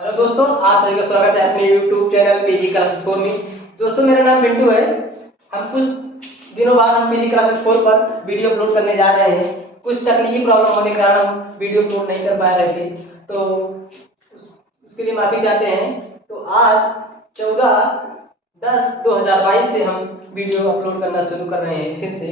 Hello दोस्तों, आप सभी का स्वागत है अपने YouTube चैनल पीजी क्लासेस 4 में। दोस्तों, मेरा नाम पिंटू है। हम कुछ दिनों बाद हम पीजी क्लासेस 4 पर वीडियो अपलोड करने जा रहे हैं। कुछ तकनीकी प्रॉब्लम होने के कारण हम वीडियो अपलोड नहीं कर पा रहे थे, तो उसके लिए माफी चाहते हैं। तो आज 14/10/2022 से हम वीडियो अपलोड करना शुरू कर रहे हैं फिर से।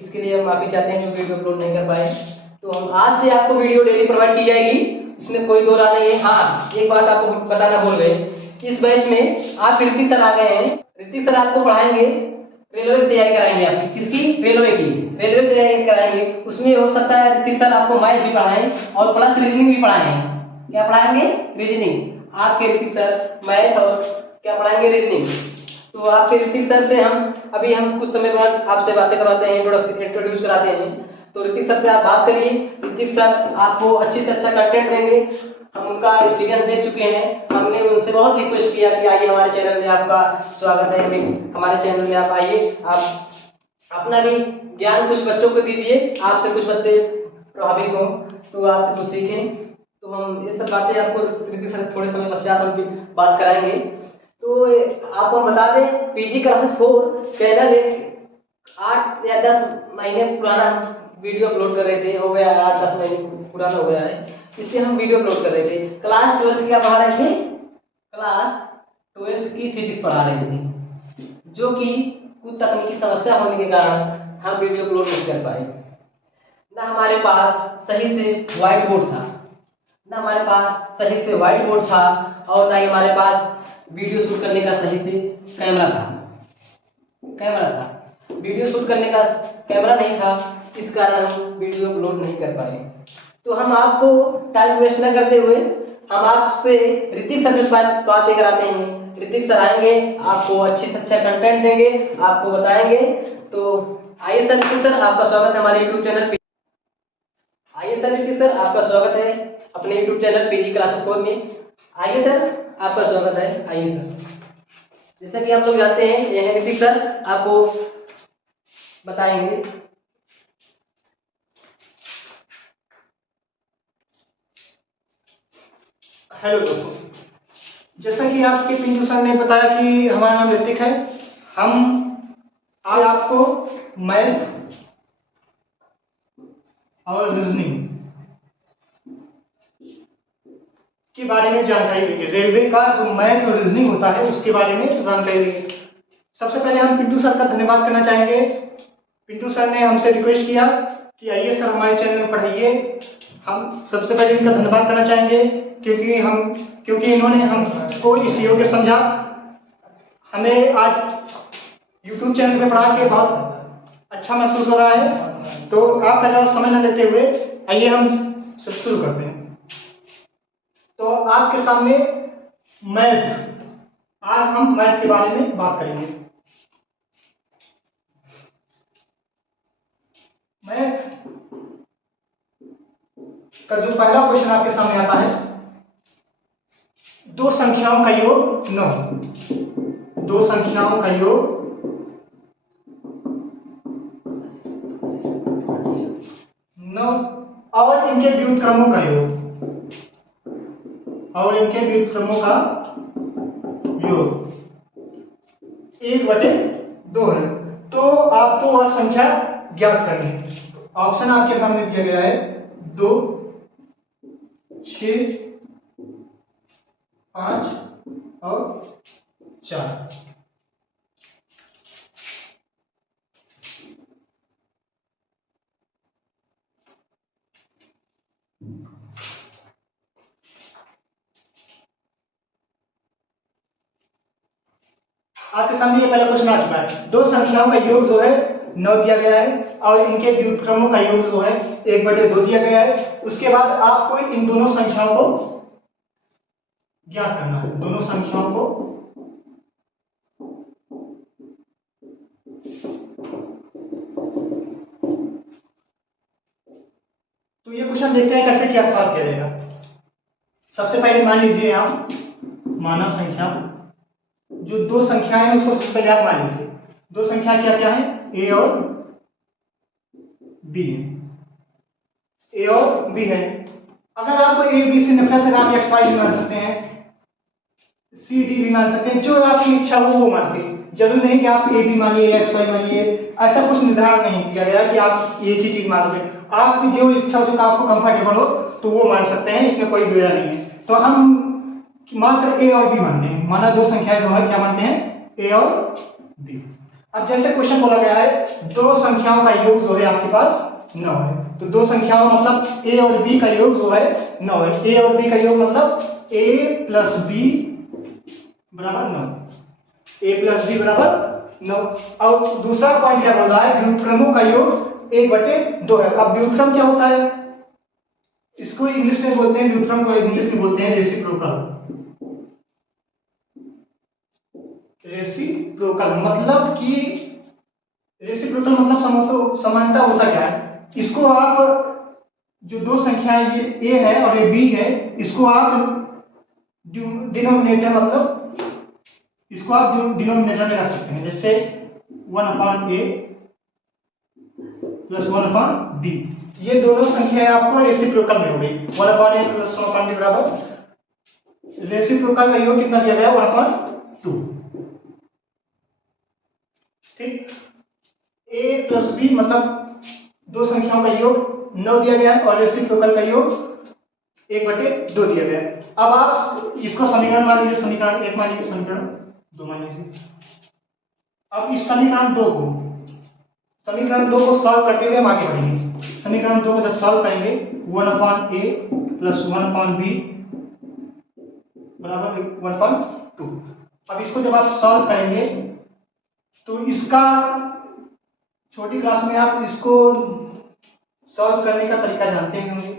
इसके लिए हम माफी चाहते हैं जो वीडियो अपलोड नहीं कर पाए। तो हम आज से आपको वीडियो डेली प्रोवाइड की जाएगी, इसमें कोई दो राय नहीं है। हाँ, एक बात आपको बताना भूल गए, इस बैच में आप ऋतिक सर आ गए हैं। ऋतिक सर आपको पढ़ाएंगे, रेलवे की तैयारी कराएंगे। आप किसकी? रेलवे की। रेलवे की तैयारी कराएंगे। उसमें हो सकता है ऋतिक सर आपको मैथ भी पढ़ाएं और प्लस रीजनिंग भी पढ़ाएं। क्या पढ़ाएंगे? रीजनिंग। आपके ऋतिक सर मैथ और क्या पढ़ाएंगे? रीजनिंग। तो आपके ऋतिक सर से हम कुछ समय बाद आपसे बातें करवाते हैं, इंट्रोड्यूस कराते हैं। तो ऋतिक सर से आप बात करिए। ऋतिक सर आपको अच्छे से अच्छा कंटेंट देंगे। हम उनका एक्सपीरियंस दे चुके हैं। हमने उनसे बहुत रिक्वेस्ट किया कि आइए हमारे चैनल में, आपका स्वागत है, हमारे चैनल में आप आइए, आप अपना भी ज्ञान कुछ बच्चों को दीजिए, आपसे कुछ बच्चे प्रभावित हों, तो आपसे कुछ सीखें। तो हम ये सब बातें आपको ऋतिक सर थोड़े समय पश्चात हम बात कराएंगे। तो आपको हम बता दें, पीजी क्लासेस 4 चैनल एक 8 या 10 महीने पुराना वीडियो अपलोड कर रहे थे। हो गया 8-10 महीने पुराना हो गया है, इसलिए हम वीडियो अपलोड कर रहे थे। क्लास 12 की क्या पढ़ा रहे थे? क्लास 12 की फिजिक्स पढ़ा रहे थे, जो कि कुछ तकनीकी समस्या होने के कारण हम वीडियो अपलोड नहीं कर पाए। ना हमारे पास सही से व्हाइट बोर्ड था, और ना ही हमारे पास वीडियो शूट करने का सही से कैमरा था। वीडियो शूट करने का कैमरा नहीं था, इस कारण हम वीडियो अपलोड नहीं कर पाए। तो हम आपको टाइम वेस्ट न करते हुए हम आपसे ऋतिक सर से बातें कराते हैं। ऋतिक सर आएंगे, आपको अच्छे से अच्छा कंटेंट देंगे, आपको बताएंगे। तो आइए सर, ऋतिक सर आपका स्वागत है हमारे यूट्यूब चैनल पे। आइए सर, ऋतिक सर आपका स्वागत है अपने यूट्यूब चैनल पीजी क्लासेस 4 में। आइए सर, आपका स्वागत है। आइए सर। जैसा कि आप लोग जानते हैं, ये है ऋतिक सर, आपको बताएंगे। हेलो दोस्तों, जैसा कि आपके पिंटू सर ने बताया कि हमारा नाम ऋतिक है। हम आज आपको मैथ और रीजनिंग के बारे में जानकारी देंगे। रेलवे का जो मैथ और रीजनिंग होता है उसके बारे में जानकारी देंगे। सबसे पहले हम पिंटू सर का धन्यवाद करना चाहेंगे। पिंटू सर ने हमसे रिक्वेस्ट किया कि आइए सर हमारे चैनल में पढ़ाइए। हम सबसे पहले इनका धन्यवाद करना चाहेंगे क्योंकि इन्होंने हमको इस योग्य समझा। हमें आज YouTube चैनल पे पढ़ा के बहुत अच्छा महसूस हो रहा है। तो आपका ज़्यादा समय न लेते हुए आइए हम सब शुरू करते हैं। तो आपके सामने मैथ, आज हम मैथ के बारे में बात करेंगे। मैथ का जो पहला क्वेश्चन आपके सामने आता है, दो संख्याओं का योग 9। दो संख्याओं का योग 9 और इनके व्युत्क्रमों का योग, योग 1/2 है। तो आपको वह संख्या ज्ञात करनी है। ऑप्शन आपके सामने दिया गया है 2, 6, 5 और 4। आपके सामने ये पहला क्वेश्चन आ चुका है। दो संख्याओं का योग जो है 9 दिया गया है और इनके व्युत्क्रमों का योग जो है 1/2 दिया गया है। उसके बाद आपको इन दोनों संख्याओं को ज्ञात करना है। दोनों संख्याओं को तो ये क्वेश्चन देखते हैं कैसे क्या सॉल्व किया जाएगा। सबसे पहले मान लीजिए आप मानव संख्या, जो दो संख्याएं हैं उसको सबसे पहले आप मान लीजिए। दो संख्या क्या क्या है? ए और बी है। ए और बी है। अगर आपको ए बी से नफरत है आप एक्स वाई मान सकते हैं, सी डी भी मान सकते हैं, जो आपकी इच्छा हो वो मानते हैं। जरूरी नहीं कि आप ए बी मानिए, एक्स वाई मानिए, ऐसा कुछ निर्धारण नहीं किया गया कि आप एक ही चीज मानोगे। आपकी जो इच्छा हो, जो आपको कंफर्टेबल हो तो वो मान सकते हैं, इसमें कोई दोहरा नहीं है। तो हम मात्र ए और बी मानते हैं, माना दो संख्याएं जो है क्या मानते हैं, ए और बी। अब जैसे क्वेश्चन बोला गया है दो संख्याओं का योग जो है आपके पास 9 है, तो दो संख्याओं मतलब ए और बी का योग जो है 9 है। ए और बी का योग मतलब ए प्लस बी बराबर 9, ए प्लस बी बराबर 9। और दूसरा पॉइंट क्या बोल रहा है, व्युत्क्रमों का योग 1/2 है। अब व्युत्क्रम क्या होता है, इसको इंग्लिश में बोलते हैं, व्युत्क्रम को इंग्लिश में बोलते हैं रेसिप्रोकल। रेसिप्रोकल मतलब कि रेसिप्रोकल मतलब समानता होता क्या है, इसको आप जो दो संख्याएं ये ए है और ये बी है, इसको आप डिनोमिनेटर मतलब इसको आप डिनोमिनेटर में रख सकते हैं, जैसे 1/a प्लस 1/b। ये दोनों संख्याएं आपको रेसिप्रोकल में हो गई। 1/a प्लस 1/b बराबर रेसिप्रोकल का योग कितना दिया गया, 1/2। ठीक, a प्लस b मतलब दो संख्याओं का योग 9 दिया गया और रेसिप्रोकल का योग 1/2 दिया गया। अब आप इसको समीकरण मान लीजिए, समीकरण 1 मान लीजिए, समीकरण 2 मान लीजिए। अब इस समीकरण 2 को सॉल्व करते हुए हम आगे बढ़ेंगे। समीकरण 2 को जब सॉल्व करेंगे 1/a प्लस 1/b बराबर 1/2। अब इसको जब आप सॉल्व करेंगे तो इसका छोटी क्लास में आप इसको सॉल्व करने का तरीका जानते होंगे,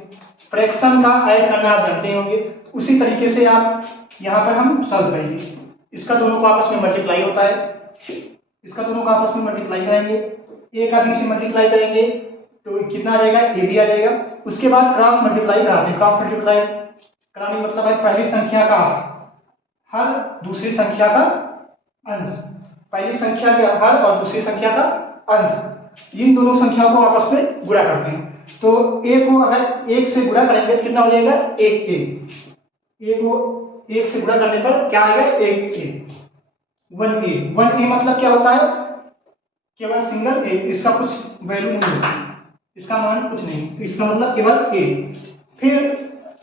फ्रैक्शन का ऐड करना आप जानते होंगे। उसी तरीके से आप यहाँ पर हम सॉल्व करेंगे। इसका दोनों को आपस में मल्टीप्लाई होता है, इसका दोनों को आपस में मल्टीप्लाई करेंगे, ए का बी से मल्टीप्लाई करेंगे तो कितना आ जाएगा, ए बी आ जाएगा। उसके बाद क्रॉस मल्टीप्लाई कराते हैं। क्रॉस मल्टीप्लाई कराने का मतलब है पहली संख्या का हर दूसरी संख्या का अंश, पहली संख्या के हर और दूसरी संख्या का अंश, इन दोनों संख्याओं को आपस में गुणा करते हैं। तो ए को अगर 1 से गुणा करेंगे तो कितना हो जाएगा, 1a। ए को 1 से गुणा करने पर क्या आएगा, 1a। 1a मतलब क्या होता है, केवल सिंगल ए, इसका कुछ वैल्यू नहीं होती, इसका मान कुछ नहीं, तो इसका मतलब केवल ए। फिर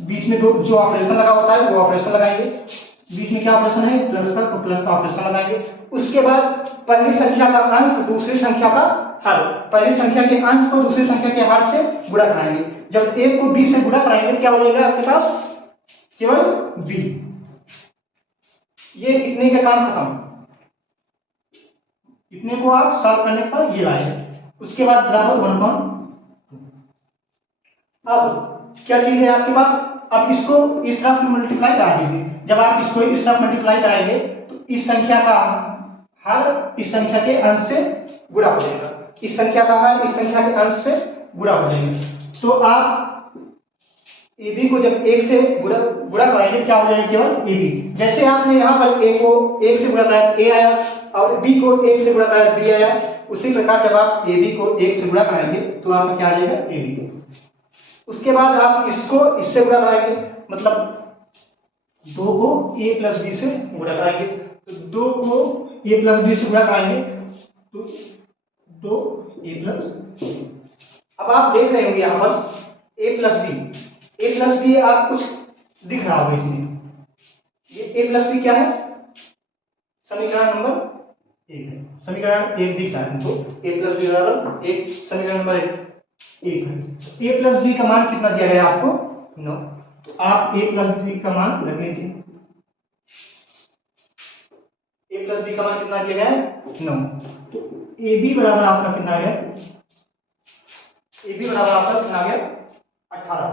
बीच में दो जो ऑपरेशन लगा होता है वो ऑपरेशन लगाएंगे। बीच में क्या ऑपरेशन है, प्लस का, तो प्लस का ऑपरेशन लगाएंगे। उसके बाद पहली संख्या का अंश दूसरी संख्या का हर, पहली संख्या के अंश को दूसरी संख्या के हर से गुणा कराएंगे। जब a को b से गुणा कराएंगे क्या हो जाएगा आपके पास, केवल b। ये इतने का काम खत्म, इतने को आप सॉल्व करने पर ये लाएंगे। उसके बाद बराबर 1/2। अब क्या चीज है आपके पास, अब इसको इस तरफ मल्टीप्लाई करा दीजिए। जब आप इसको इस तरफ मल्टीप्लाई कराएंगे तो इस संख्या का हर इस संख्या के अंश से गुणा हो जाएगा, इस संख्या का हर इस संख्या के अंश से गुणा हो जाएगा। तो आप ए बी को जब 1 से गुणा कराएंगे क्या हो जाएगा, केवल ए बी। जैसे आपने यहाँ पर ए को 1 से गुणा कराया ए आया और बी को 1 से गुणा कराया बी आया, उसी प्रकार जब आप ए बी को 1 से गुणा कराएंगे तो आपका क्या आ जाएगा, ए बी। उसके बाद आप इसको इससे गुणा कराएंगे, मतलब 2 को a प्लस बी से गुणा कराएंगे, तो 2 को a प्लस बी से गुणा कराएंगे तो 2a प्लस। अब आप देख रहे होंगे यहाँ पर a प्लस बी आप कुछ दिख रहा होगा इसमें, ये a प्लस बी क्या है, समीकरण नंबर 1 है। समीकरण 1 दिख रहा है हमको, a प्लस बी बराबर 1, समीकरण नंबर 1 है। a प्लस बी का मान कितना दिया गया आपको, 9। तो आप a प्लस बी का मान रख लीजिए। a प्लस बी का मान कितना दिया गया है, 9। तो ए बी बराबर आपका कितना आ गया, ए बी बराबर आपका कितना आ गया, 18।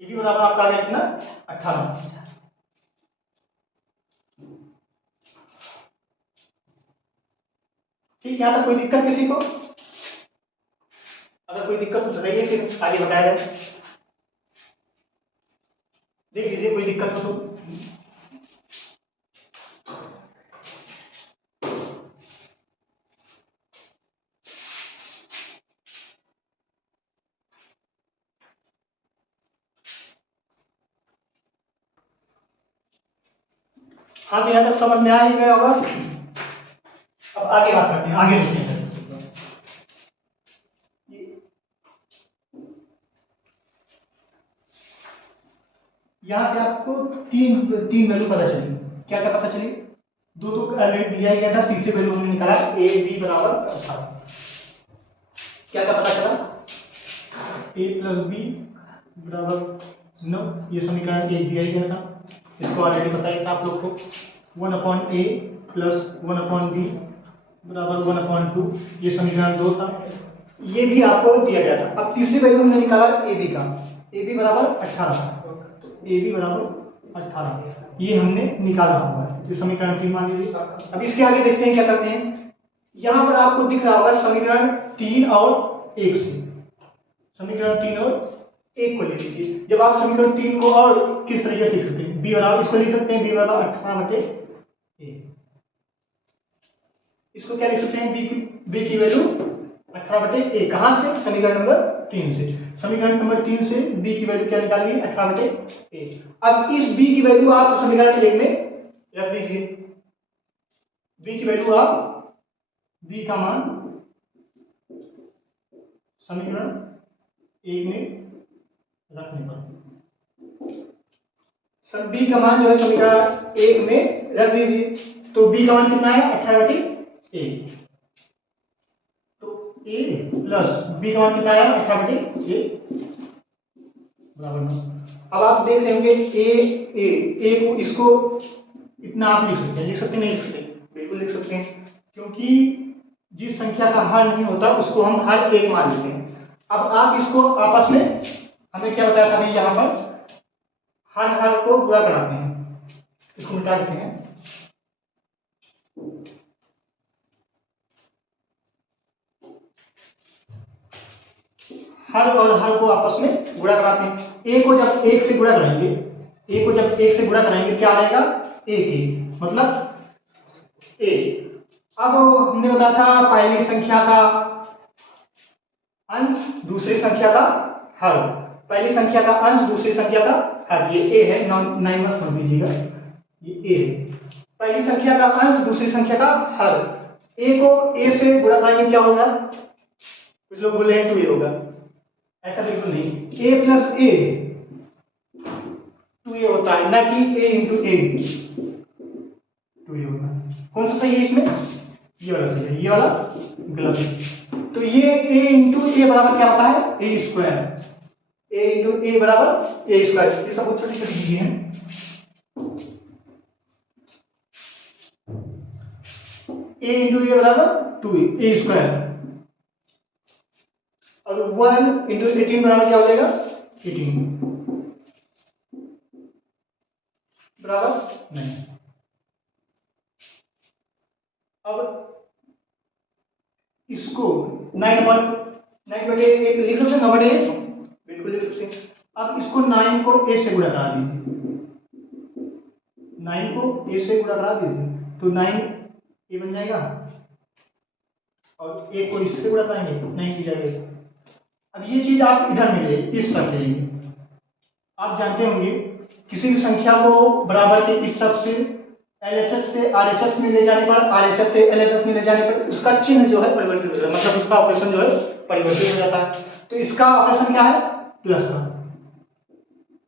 ए बी बराबर आपका आ गया कितना, 18। ठीक, यहां तक कोई दिक्कत किसी को, अगर कोई दिक्कत तो बताइए फिर आगे बताया जाए। देख लीजिए कोई दिक्कत हो तो। हाँ, तो यहाँ तक समझ में आ ही गया होगा। अब आगे बात करते हैं, आगे देखते हैं। यहाँ से आपको तीन वैल्यू पता चली। क्या क्या पता चली? दो तो ऑलरेडी दिया गया था, तीसरे वैल्यू हमने निकाला ए बी बराबर 18। क्या क्या पता चला? ए प्लस बी बराबर 9, ये समीकरण एक दिया गया था, इसको ऑलरेडी बताया था आप लोग को। 1/a प्लस 1/b बराबर 1/2, ये समीकरण 2 था, ये भी आपको दिया गया था। अब तीसरी वैल्यू हमने निकाला ए बी का, ए बी बराबर 18, ए बी बराबर 18 ये हमने निकाला हुआ है, जो समीकरण 3 मान लीजिए। अब इसके आगे देखते हैं क्या करते हैं। यहाँ पर आपको दिख रहा होगा समीकरण 3 और 1 से, समीकरण 3 और 1 को ले लीजिए। जब आप समीकरण 3 को और किस तरीके से लिख सकते हैं, बी बराबर, इसको लिख सकते हैं बी बराबर 18/a। इसको क्या लिख सकते हैं, बी की वैल्यू 18/a। कहां से? समीकरण नंबर 3 से। समीकरण नंबर 3 से b की वैल्यू क्या निकालिए, 18/a। अब इस b की वैल्यू आप समीकरण 1 में रख दीजिए। b की वैल्यू आप b का मान समीकरण 1 में रखने पर, सब b का मान जो है समीकरण 1 में रख दीजिए। तो b का मान कितना है, 18/a। a प्लस बी का मान कितना आया, 18/a बराबर 9। अब आप देख रहे होंगे ए को, इसको इतना आप लिख सकते हैं, लिख सकते नहीं लिख सकते? बिल्कुल लिख सकते हैं, क्योंकि जिस संख्या का हल नहीं होता उसको हम हल एक मान लेते हैं। अब आप इसको आपस में, हमें क्या बताया था अभी, यहाँ पर हल को पूरा कराते हैं, इसको मिटा देते हैं। हर और हर को आपस में गुणा कराते हैं। ए को जब 1 से गुणा कराएंगे, ए को जब 1 से गुणा कराएंगे क्या आएगा, ए की मतलब ए। अब हमने बताया था पहली संख्या का अंश दूसरी संख्या का हर, पहली संख्या का अंश दूसरी संख्या का हर, ये ए है, 9 मत समझ लीजिएगा, ये ए है। पहली संख्या का अंश दूसरी संख्या का हर, ए को ए से गुणा कराएंगे क्या होगा, कुछ लोग बोल रहे हैं 2a होगा, ऐसा बिल्कुल नहीं। a प्लस ए 2a होता है, ना कि a इंटू ए 2a होता है। कौन सा सही है इसमें, ये वाला सही है, ये वाला गलत है। तो ये a इंटू ए बराबर क्या होता है, ए स्क्वायर, a इंटू ए बराबर ए स्क्वायर। ये सब छोटी छोटी चीजें हैं। a इंटू ए बराबर 2a स्क्वायर, और 1 इंटू 18 बराबर क्या हो जाएगा, 18 बराबर 9। अब इसको 9/8 लिख सकते हैं, 9/8 बिल्कुल लिख सकते हैं। अब इसको 9 को a से गुणा करा दीजिए, 9 को a से गुणा करा दीजिए तो 9 a बन जाएगा, और a को इससे गुणा कराएंगे 9 की जाएगा। अब ये चीज आप इधर मिले, इस तरफ ले लेंगे। आप जानते होंगे किसी भी संख्या को बराबर के इस तरफ से LHS से RHS में ले जाने पर, RHS से LHS में ले जाने पर उसका चिन्ह जो है परिवर्तित हो जाता है, मतलब उसका ऑपरेशन जो है परिवर्तित हो जाता है। तो इसका ऑपरेशन क्या है, प्लस का,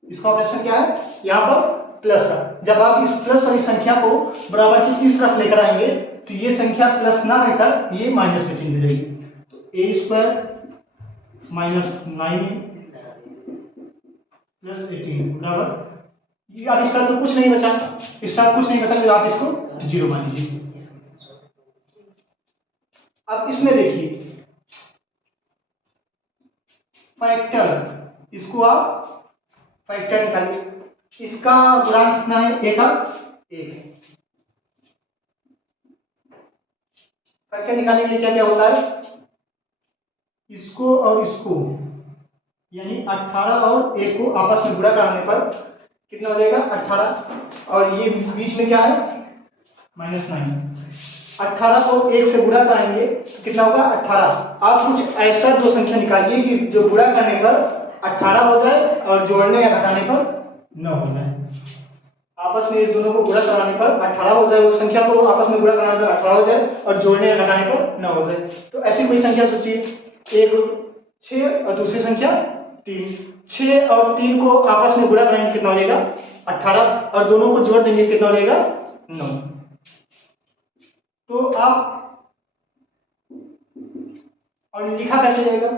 इसका ऑपरेशन क्या है यहाँ पर प्लस का। जब आप इस प्लस वाली संख्या को बराबर की इस तरफ लेकर आएंगे तो ये संख्या प्लस ना रहकर ये माइनस में चेंज हो जाएगी। तो a स्क्वायर माइनस 9 प्लस 18 बराबर, ये अब इस तरह तो कुछ नहीं बचा, इस तरह कुछ नहीं बचा, तो आप इसको 0 मान लीजिए। अब इसमें देखिए फैक्टर, इसको आप फैक्टर निकालिए, इसका गुणांक कितना है, a का 1 है। फैक्टर निकालने के लिए क्या क्या होता है, इसको और इसको यानी 18 और 1 को आपस में गुणा कराने पर कितना हो जाएगा 18, और ये बीच में क्या है -9। 18 को 1 से गुणा कराएंगे तो कितना होगा 18। आप कुछ ऐसा दो संख्या निकालिए कि जो गुणा करने पर 18 हो जाए और जोड़ने या घटाने पर 9 हो जाए। आपस में इस दोनों को गुणा कराने पर 18 हो जाए, वो संख्या को आपस में गुणा कराने पर 18 हो जाए और जोड़ने या घटाने पर 9 हो जाए। तो ऐसी कोई संख्या सोचिए, एक 6 और दूसरी संख्या 3। 6 और 3 को आपस में गुणा कराएंगे कितना हो जाएगा 18, और दोनों को जोड़ देंगे कितना हो जाएगा 9। तो आप और लिखा कैसे जाएगा,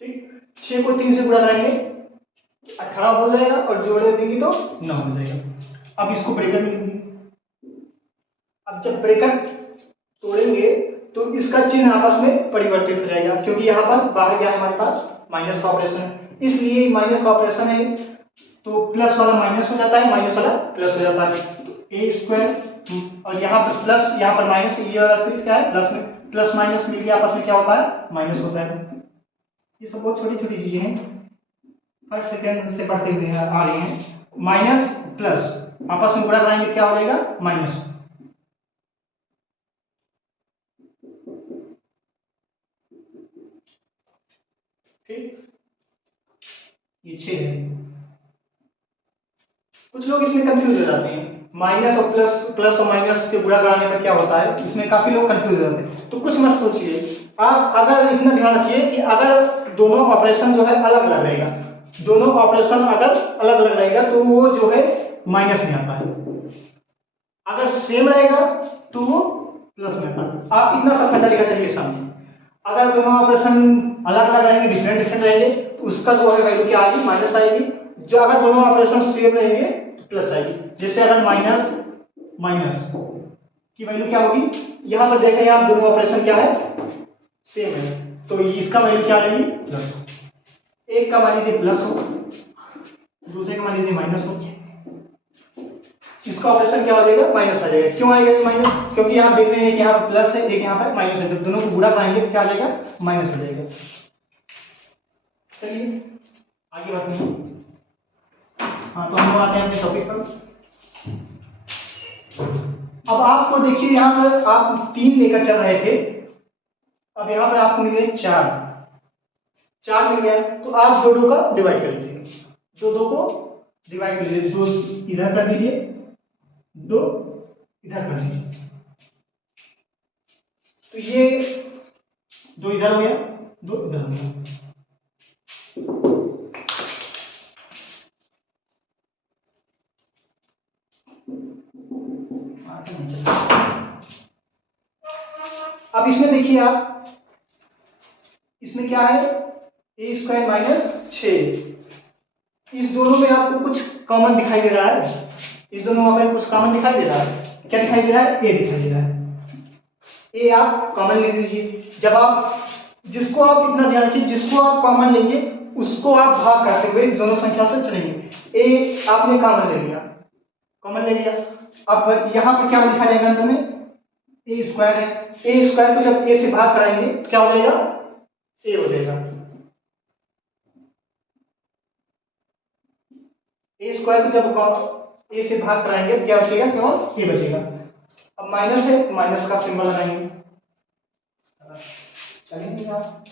ठीक। 6 को 3 से गुणा कराएंगे 18 हो जाएगा और जोड़ देंगे तो 9 हो जाएगा। अब इसको ब्रैकेट में लिख देंगे। अब जब ब्रैकेट तोड़ेंगे तो इसका चिन्ह आपस में परिवर्तित हो जाएगा, क्योंकि यहाँ पर बाहर क्या है हमारे पास माइनस का ऑपरेशन है, इसलिए माइनस का ऑपरेशन है तो प्लस वाला माइनस हो जाता है, माइनस वाला प्लस हो जाता है। तो ए स्क्वायर और यहाँ पर प्लस, यहाँ पर माइनस, ये वाला क्या है प्लस में, प्लस माइनस मिलके आपस में क्या होता है माइनस होता है। ये सब बहुत छोटी छोटी चीजें हैं, फर्स्ट सेकेंड से पढ़ते हुए आ रही हैं। माइनस प्लस आपस में गुणा कराएंगे क्या हो जाएगा माइनस। ठीक, ये 6 है। कुछ लोग इसमें कंफ्यूज हो जाते हैं, माइनस और प्लस, प्लस और माइनस के गुणा कराने पर क्या होता है, इसमें काफी लोग कंफ्यूज हो जाते हैं। तो कुछ मत सोचिए आप, अगर इतना ध्यान रखिए कि अगर दोनों ऑपरेशन जो है अलग अलग रहेगा, दोनों ऑपरेशन अगर अलग अलग रहेगा तो वो जो है माइनस में आता है, अगर सेम रहेगा तो वो प्लस में आता है। आप इतना सा फंडा लेकर चलिए सामने, अगर दोनों ऑपरेशन अलग अलग रहेंगे, डिफरेंट डिफरेंट रहेंगे, तो उसका जो है वैल्यू क्या आएगी माइनस आएगी। जो अगर दोनों ऑपरेशन सेम रहेंगे तो प्लस आएगी। जैसे अगर माइनस माइनस की वैल्यू क्या होगी, यहां पर देखें आप दोनों ऑपरेशन क्या है सेम है, तो इसका वैल्यू क्या आएगी प्लस। एक का मान लीजिए प्लस हो, दूसरे का मान लीजिए माइनस हो, इसका ऑपरेशन क्या हो जाएगा माइनस आ जाएगा। क्यों आएगा माइनस, क्योंकि आप देख रहे हैं कि यहाँ पर प्लस है, एक यहाँ पर माइनस है, जब दोनों को गुणा कराएंगे तो क्या आ जाएगा माइनस हो जाएगा। चलिए आगे बढ़ते हैं। हाँ, तो हम लोग आते हैं अपने टॉपिक पर। अब आपको देखिए यहाँ पर आप 3 लेकर चल रहे थे, अब यहाँ पर आपको मिले 4, 4 मिल गया, तो आप दो का डिवाइड कर लीजिए, दो को डिवाइड कर लीजिए, 2 इधर कर दीजिए, 2 इधर कर दीजिए, तो ये 2 इधर हो गया, 2 इधर हो गया। अब इसमें देखिए आप, इसमें क्या है ए स्क्वायर माइनस 6, इस दोनों में आपको कुछ कॉमन दिखाई दे रहा है, इस दोनों में कुछ कॉमन दिखाई दे रहा है, क्या दिखाई दे रहा है ए दिखाई दे रहा है, ए आप कॉमन ले लीजिए। जब आप जिसको आप इतना ध्यान रखिए, जिसको आप कॉमन लेंगे उसको आप भाग करते हुए दोनों संख्या से चलेंगे। ए आपने कॉमन ले लिया, कॉमन ले लिया, अब यहाँ पर क्या लिखा जाएगा अंदर में ए स्क्वायर है, ए स्क्वायर को जब ए से भाग कराएंगे तो क्या हो जाएगा ए हो जाएगा, ए स्क्वायर को जब ए से भाग कराएंगे तो क्या बचेगा केवल ए बचेगा। अब माइनस है, माइनस का सिंबल लगाएंगे, चलेंगे आप।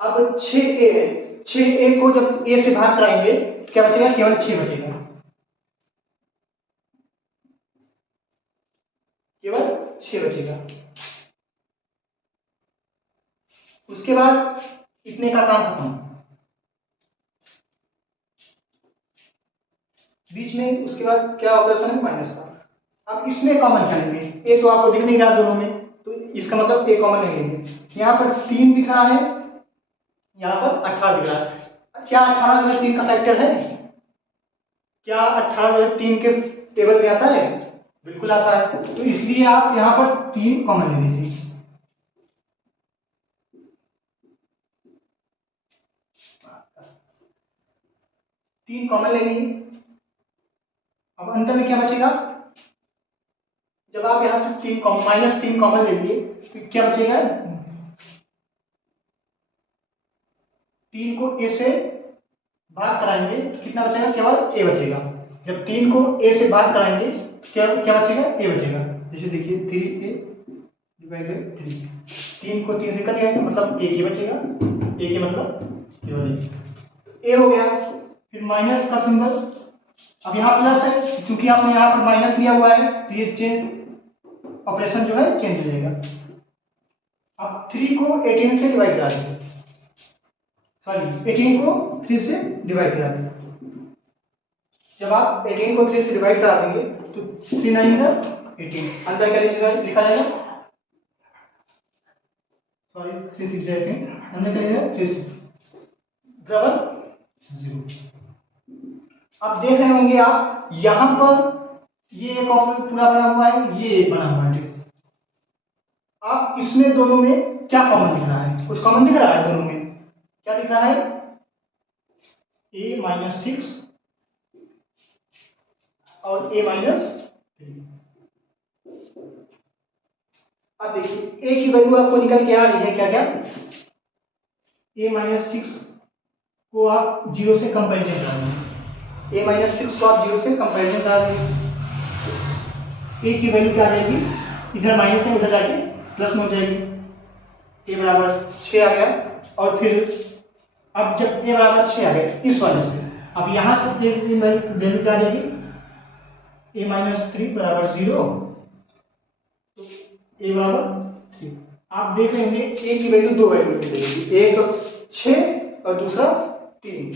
अब 6a है, 6a को जब a से भाग कराएंगे तो क्या बचेगा केवल 6 बचेगा, केवल 6 बचेगा। उसके बाद इतने का काम खत्म, बीच में उसके बाद क्या ऑपरेशन है माइनस का। अब इसमें कॉमन क्या लेंगे, ए तो आपको दिख नहीं रहा दोनों में, तो इसका मतलब ए कॉमन नहीं लेंगे। यहाँ पर 3 दिख रहा है, यहाँ पर 18 दिख रहा है, क्या 18 जो है 3 का फैक्टर है, क्या 18 जो है 3 के टेबल में आता है, बिल्कुल आता है, तो इसलिए आप यहाँ पर 3 कॉमन ले लीजिए। तीन कॉमन ले लीजिए, अब अंतर में क्या बचेगा, जब आप यहां से 3 माइनस 3 कॉमन लेंगे तो क्या बचेगा 3 को a से भाग कराएंगे तो कितना बचेगा, केवल a बचेगा। जब 3 को a से भाग कराएंगे तो क्या क्या बचेगा, a बचेगा। जैसे देखिए 3a डिवाइडेड 3 को 3 से कट जाएगा मतलब a के बचेगा, a के मतलब केवल a हो गया। फिर माइनस का सिंबल, अब यहाँ प्लस है क्योंकि आपने यहाँ पर माइनस लिया हुआ है तो ये चेंज ऑपरेशन जो है चेंज हो जाएगा। अब 3 को 18 से डिवाइड करा देंगे, सॉरी 18 को 3 से डिवाइड करा देंगे। जब आप 18 को 3 से डिवाइड करा देंगे तो 3 9 18, अंदर क्या लिखा जाएगा, सॉरी 3 6 18, अंदर क्या लिखा है 3 बराबर 0। अब देख रहे होंगे आप यहां पर ये एक ऑप्शन पूरा बना हुआ है, ये एक बना हुआ है। आप इसमें दोनों में क्या कॉमन दिख रहा है, कुछ कॉमन दिख रहा है दोनों में, क्या दिख रहा है, a - 6 और a - 3। अब देखिए a की वैल्यू आपको निकल के आ रही है क्या क्या, a - 6 को आप 0 से कंपैरिजन करा देंगे, a - 6 को आप 0 से कंपैरिजन करा देंगे, a की वैल्यू क्या आ जाएगी, इधर माइनस में उधर जाके प्लस में हो जाएगी, a बराबर 6 आ गया। और फिर अब जब a बराबर 6 आ गया इस वाले से, अब यहां से a की वैल्यू क्या आ जाएगी, a - 3 बराबर 0, तो a बराबर 3। आप देख रहे होंगे a की वैल्यू दो वैल्यू में मिलेगी, एक 6 और दूसरा 3।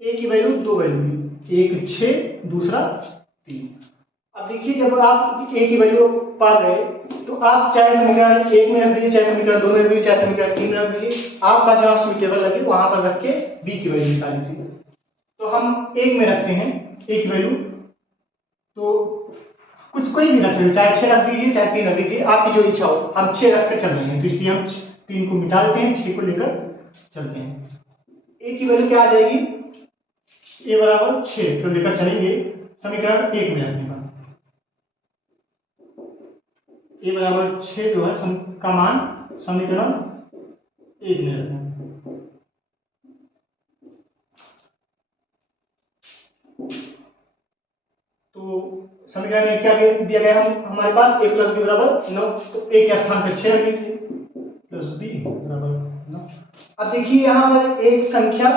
ए की वैल्यू दो वैल्यू, एक 6 दूसरा 3। अब देखिए जब आप ए की वैल्यू पा गए तो आप चाहे समीकरण 1 में रख दीजिए, चाहे समीकरण 2 में रख दीजिए, चाहे समीकरण 3 में रख दीजिए, आपका जहां सुइटेबल लगे वहां पर रख के बी की वैल्यू निकाल लीजिए। तो हम 1 में रखते हैं ए की वैल्यू, तो कुछ कोई भी रख लीजिए, चाहे 6 रख दीजिए चाहे 3 रख दीजिए, आपकी जो इच्छा हो। हम 6 रख कर चल रहे हैं तो इसलिए हम 3 को मिटा देते हैं, 6 को लेकर चलते हैं। ए की वैल्यू क्या आ जाएगी, a बराबर 6 को लेकर चलेंगे समीकरण 1 में रखने पर, a बराबर 6 जो है का मान समीकरण 1 में रखना। तो समीकरण 1 क्या दिया गया हमारे पास, a + b बराबर 9, तो a के स्थान पर 6 रख लीजिए प्लस b बराबर 9। अब देखिए यहाँ पर एक संख्या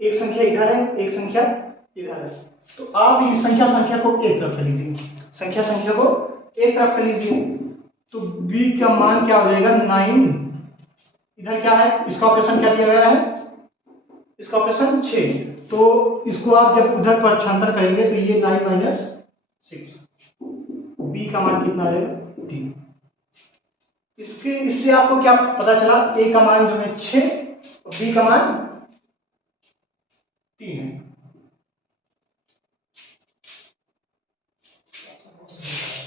इधर है, एक संख्या इधर है, तो आप इस संख्या को एक तरफ कर लीजिए, संख्या को एक तरफ कर लीजिए, तो b का मान क्या हो जाएगा 9। इधर क्या है, इसका ऑपरेशन क्या दिया गया है, इसका ऑपरेशन 6, तो इसको आप जब उधर प्रक्षांतर करेंगे तो ये 9 - 6, b का मान कितना आएगा 3। इससे आपको क्या पता चला, a का मान जो है 6 और b का मान 3 है।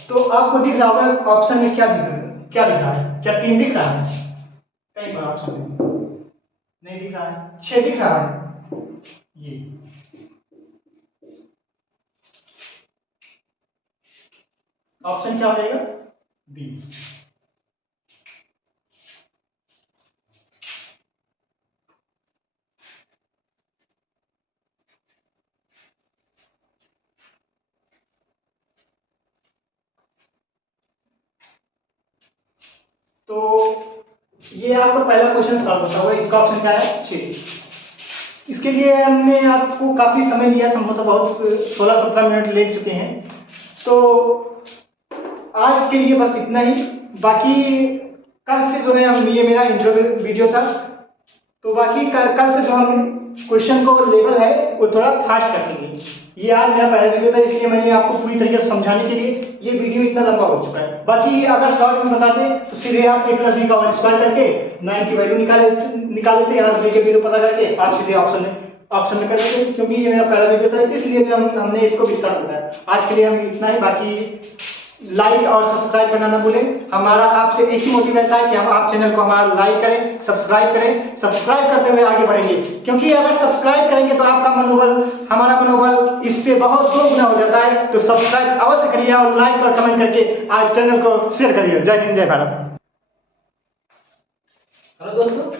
तो आपको दिख रहा होगा ऑप्शन में क्या दिख रहा है, क्या 3 दिख रहा है, कहीं पर ऑप्शन में नहीं दिख रहा है, 6 दिख रहा है, ये ऑप्शन क्या हो जाएगा बी। तो ये आपका पहला क्वेश्चन सॉल्व होता होगा, इसका ऑप्शन क्या है 6। इसके लिए हमने आपको काफी समय लिया, संभवतः बहुत 16-17 मिनट ले चुके हैं। तो आज के लिए बस इतना ही, बाकी कल से जो है हम, ये मेरा इंट्रो वीडियो था, तो बाकी कल से जो हम क्वेश्चन को लेवल है वो थोड़ा फास्ट रखेंगे। ये आज मेरा पहला वीडियो था, इसलिए मैंने आपको पूरी तरीके से समझाने के लिए ये वीडियो इतना लंबा हो चुका है। बाकी अगर शॉर्ट में बताते तो सीधे आप a + b का होल स्क्वायर करके 9 की वैल्यू निकाल लेते, यहाँ b के वैल्यू पता करके आप सीधे ऑप्शन में कर देते, क्योंकि ये मेरा पहला वीडियो था इसलिए हमने इसको विस्तार बताया। आज के लिए हम इतना ही, बाकी लाइक और सब्सक्राइब करना ना भूलें। हमारा आपसे एक ही मोटिव रहता है कि हम आप चैनल को हमारा लाइक करें, सब्सक्राइब करें। सब्सक्राइब करते हुए आगे बढ़ेंगे, क्योंकि अगर सब्सक्राइब करेंगे तो आपका मनोबल, हमारा मनोबल इससे बहुत दो गुना हो जाता है। तो सब्सक्राइब अवश्य करिए और लाइक और कमेंट करके आज चैनल को शेयर करिए। जय हिंद, जय भारत। हेलो दोस्तों,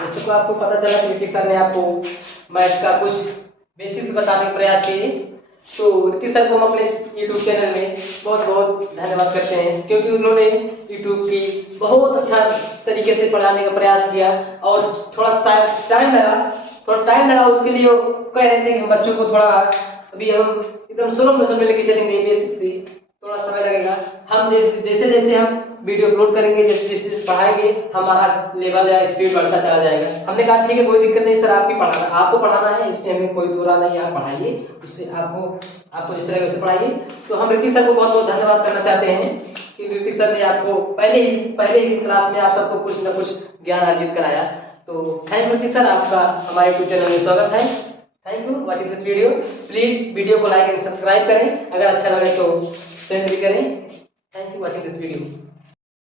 जैसे को आपको पता चला कि ऋतिक सर ने आपको मैथ का कुछ बेसिक्स बताने का प्रयास किए, तो ऋतिक सर को हम अपने YouTube चैनल में बहुत बहुत धन्यवाद करते हैं, क्योंकि उन्होंने YouTube की बहुत अच्छा तरीके से पढ़ाने का प्रयास किया और थोड़ा टाइम लगा उसके लिए। वो कह रहे थे कि हम बच्चों को थोड़ा अभी हम एकदम स्लो मोशन में लेके चलेंगे, बेसिक से थोड़ा समय लगेगा। हम जैसे जैसे हम वीडियो अपलोड करेंगे, जैसे जैसे पढ़ाएंगे, हमारा लेवल या स्पीड बढ़ता चला जाएगा। हमने कहा ठीक है, कोई दिक्कत नहीं सर, आपको पढ़ाना है, इसमें हमें कोई बुरा नहीं है, आप पढ़ाइए, उससे आपको जिस तरह से पढ़ाइए। तो हम ऋतिक सर को बहुत बहुत धन्यवाद करना चाहते हैं कि ऋतिक सर ने आपको पहले ही क्लास में आप सबको कुछ न कुछ ज्ञान अर्जित कराया। तो थैंक यू ऋतिक सर, आपका हमारे यूट्यूब चैनल में स्वागत है। Thank you watching this video. Please video को लाइक एंड सब्सक्राइब करें, अगर अच्छा लगे तो शेयर भी करें। Thank you watching this video.